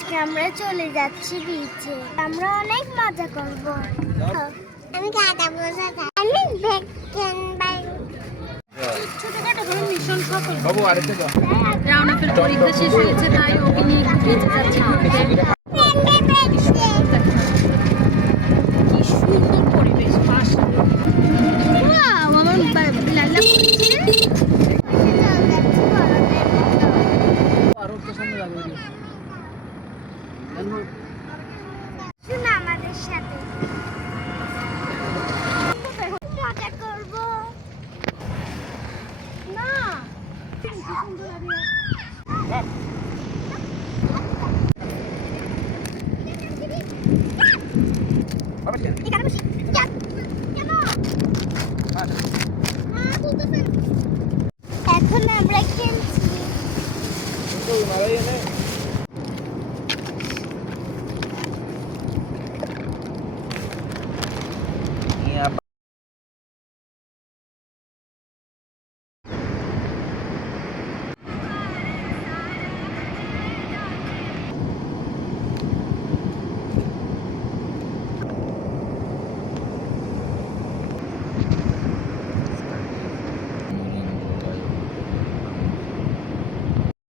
আজকে আমরা চলে যাচ্ছি বিচে। আমরা অনেক মজা করব। আমি কাটা বসাতে আমি ভেকেন বাই ছোটখাটো কোনো মিশন সফল। বাবু আরেকটা দাও। রাউনাফের পরীক্ষা শেষ হয়েছে, তাই ওকে নিয়ে একটু বিচে যাচ্ছি ঘুরতে। কি সুন্দর পরিবেশ, মাশাআল্লাহ। আমার লাল্লা করছে। আর ওর সামনে যাবে। শুনো আমাদের সাথে।